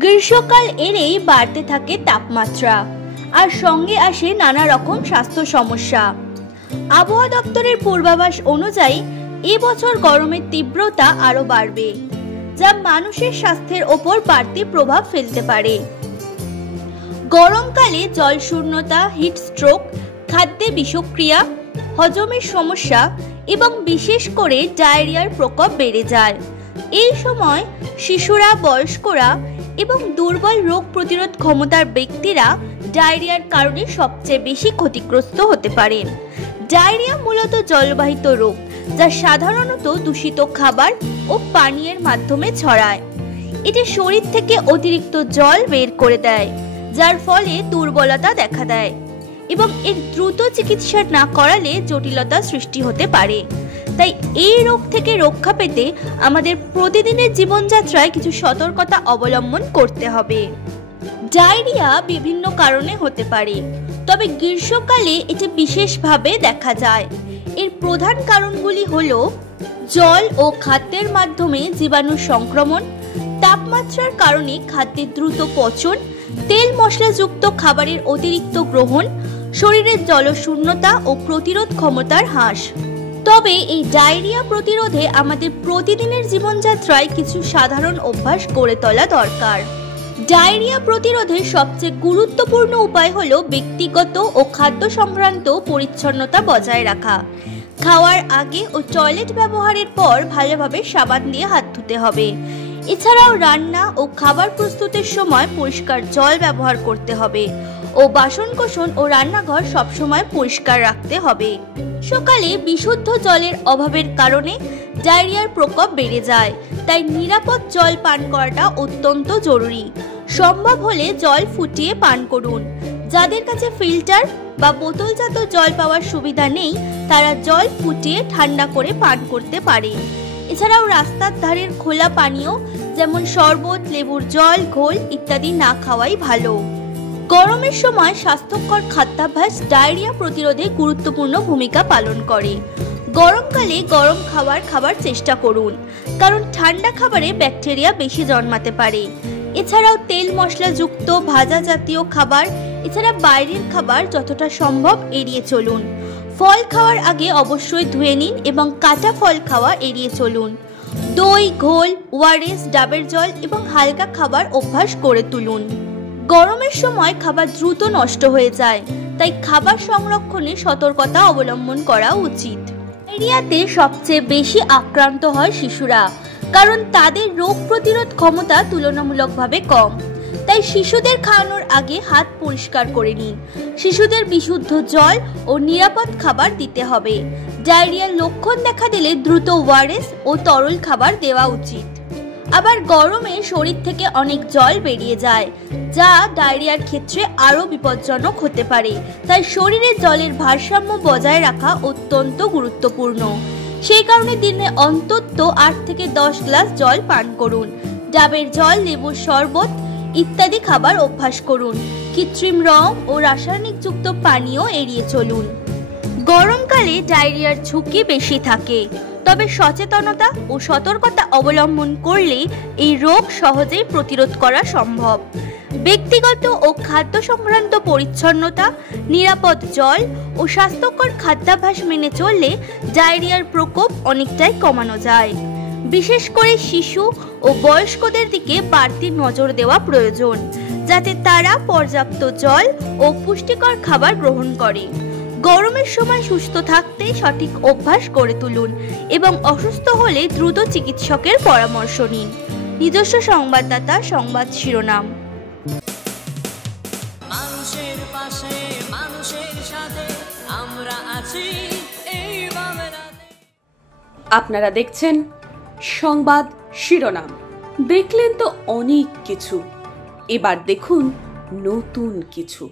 গ্রীষ্মকাল এলেই বাড়তে থাকে তাপমাত্রা, আর সঙ্গে আসে নানা রকম স্বাস্থ্য সমস্যা। আবহাওয়া দপ্তরের পূর্বাভাস অনুযায়ী এবছর গরমের তীব্রতা আরো বাড়বে, যা মানুষের স্বাস্থ্যের ওপর বাড়তি প্রভাব ফেলতে পারে। গরমকালে জল শূন্যতা, হিট স্ট্রোক, খাদ্যে বিষক্রিয়া, হজমের সমস্যা এবং বিশেষ করে ডায়রিয়ার প্রকোপ বেড়ে যায়। এই সময় শিশুরা, বয়স্করা এবং দুর্বল রোগ প্রতিরোধ ক্ষমতার ব্যক্তিরা ডায়রিয়ার কারণে সবচেয়ে বেশি ক্ষতিগ্রস্ত হতে পারেন। ডায়রিয়া মূলত জলবাহিত রোগ, যা সাধারণত দূষিত খাবার ও পানীয়ের মাধ্যমে ছড়ায়। এটি শরীর থেকে অতিরিক্ত জল বের করে দেয়, যার ফলে দুর্বলতা দেখা দেয় এবং এর দ্রুত চিকিৎসা না করালে জটিলতা সৃষ্টি হতে পারে। তাই এই রোগ থেকে রক্ষা পেতে আমাদের প্রতিদিনের জীবনযাত্রায় কিছু সতর্কতা অবলম্বন করতে হবে। ডায়রিয়া বিভিন্ন কারণে হতে পারে, তবে গ্রীষ্মকালে এটি বিশেষভাবে দেখা যায়। এর প্রধান কারণগুলি হলো জল ও খাদ্যের মাধ্যমে জীবাণু সংক্রমণ, তাপমাত্রার কারণে খাদ্যের দ্রুত পচন, তেল মশলাযুক্ত খাবারের অতিরিক্ত গ্রহণ, শরীরের জলশূন্যতা ও প্রতিরোধ ক্ষমতার হ্রাস। তবে এই ডায়রিয়া প্রতিরোধে আমাদের প্রতিদিনের জীবনযাত্রায় কিছু সাধারণ অভ্যাস গড়ে তোলা দরকার। ডায়রিয়া প্রতিরোধের সবচেয়ে গুরুত্বপূর্ণ উপায় হলো ব্যক্তিগত ও খাদ্য সংক্রান্ত পরিচ্ছন্নতা বজায় রাখা। খাওয়ার আগে ও টয়লেট ব্যবহারের পর ভালোভাবে সাবান দিয়ে হাত ধুতে হবে। এছাড়াও রান্না ও খাবার প্রস্তুতের সময় পরিষ্কার জল ব্যবহার করতে হবে ও বাসনকোসন ও রান্নাঘর সবসময় পরিষ্কার রাখতে হবে। সকালে বিশুদ্ধ জলের অভাবের কারণে ডায়রিয়ার প্রকোপ বেড়ে যায়, তাই নিরাপদ জল পান করাটা অত্যন্ত জরুরি। সম্ভব হলে জল ফুটিয়ে পান করুন। যাদের কাছে ফিল্টার বা বোতলজাত জল পাওয়ার সুবিধা নেই, তারা জল ফুটিয়ে ঠান্ডা করে পান করতে পারে। এছাড়াও রাস্তার ধারের খোলা পানীয় যেমন শরবত, লেবুর জল, ঘোল ইত্যাদি না খাওয়াই ভালো। গরমের সময় স্বাস্থ্যকর খাদ্যাভ্যাস ডায়রিয়া প্রতিরোধে গুরুত্বপূর্ণ ভূমিকা পালন করে। গরমকালে গরম খাবার খাবার চেষ্টা করুন, কারণ ঠান্ডা খাবারে ব্যাকটেরিয়া বেশি জন্মাতে পারে। এছাড়াও তেল মশলাযুক্ত ভাজা জাতীয় খাবার এছাড়া বাইরের খাবার যতটা সম্ভব এড়িয়ে চলুন। ফল খাওয়ার আগে অবশ্যই ধুয়ে নিন এবং কাঁচা ফল খাওয়া এড়িয়ে চলুন। দই, ঘোল, ওআরএস, ডাবের জল এবং হালকা খাবার অভ্যাস করে তুলুন। গরমের সময় খাবার দ্রুত নষ্ট হয়ে যায়, তাই খাবার সংরক্ষণে সতর্কতা অবলম্বন করা উচিত। ডায়রিয়াতে সবচেয়ে বেশি আক্রান্ত হয় শিশুরা, কারণ তাদের রোগ প্রতিরোধ ক্ষমতা তুলনামূলকভাবে কম। তাই শিশুদের খাওয়ানোর আগে হাত পরিষ্কার করে নিন। শিশুদের বিশুদ্ধ জল ও নিরাপদ খাবার দিতে হবে। ডায়রিয়ার লক্ষণ দেখা দিলে দ্রুত ওআরএস ও তরল খাবার দেওয়া উচিত। আবার গরমে শরীর থেকে অনেক জল বেরিয়ে যায়, যা ডায়রিয়ার ক্ষেত্রে আরও বিপজ্জনক হতে পারে। তাই শরীরে জলের ভারসাম্য বজায় রাখা অত্যন্ত গুরুত্বপূর্ণ। সেই কারণে দিনে অন্তত 8 থেকে 10 গ্লাস জল পান করুন। ডাবের জল, লেবুর শরবত ইত্যাদি খাবার অভ্যাস করুন। কৃত্রিম রং ও রাসায়নিকযুক্ত পানীয় এড়িয়ে চলুন। গরমকালে ডায়রিয়ার ঝুঁকি বেশি থাকে, তবে সচেতনতা ও সতর্কতা অবলম্বন করলে এই রোগ সহজেই প্রতিরোধ করা সম্ভব। ব্যক্তিগত ও খাদ্য সংক্রান্ত পরিচ্ছন্নতা, নিরাপদ জল ও স্বাস্থ্যকর খাদ্যাভ্যাস মেনে চললে ডায়রিয়ার প্রকোপ অনেকটাই কমানো যায়। বিশেষ করে শিশু ও বয়স্কদের দিকে বাড়তি নজর দেওয়া প্রয়োজন, যাতে তারা পর্যাপ্ত জল ও পুষ্টিকর খাবার গ্রহণ করে। গরমের সময় সুস্থ থাকতে সঠিক অভ্যাস গড়ে তুলুন এবং অসুস্থ হলে দ্রুত চিকিৎসকের পরামর্শ নিন। নিজস্ব সংবাদদাতা, সংবাদ শিরোনাম। মানুষের পাশে, মানুষের সাথে আমরা আছি এই বাংলাতে। আপনারা দেখছেন সংবাদ শিরোনাম। দেখলেন তো অনেক কিছু, এবার দেখুন নতুন কিছু।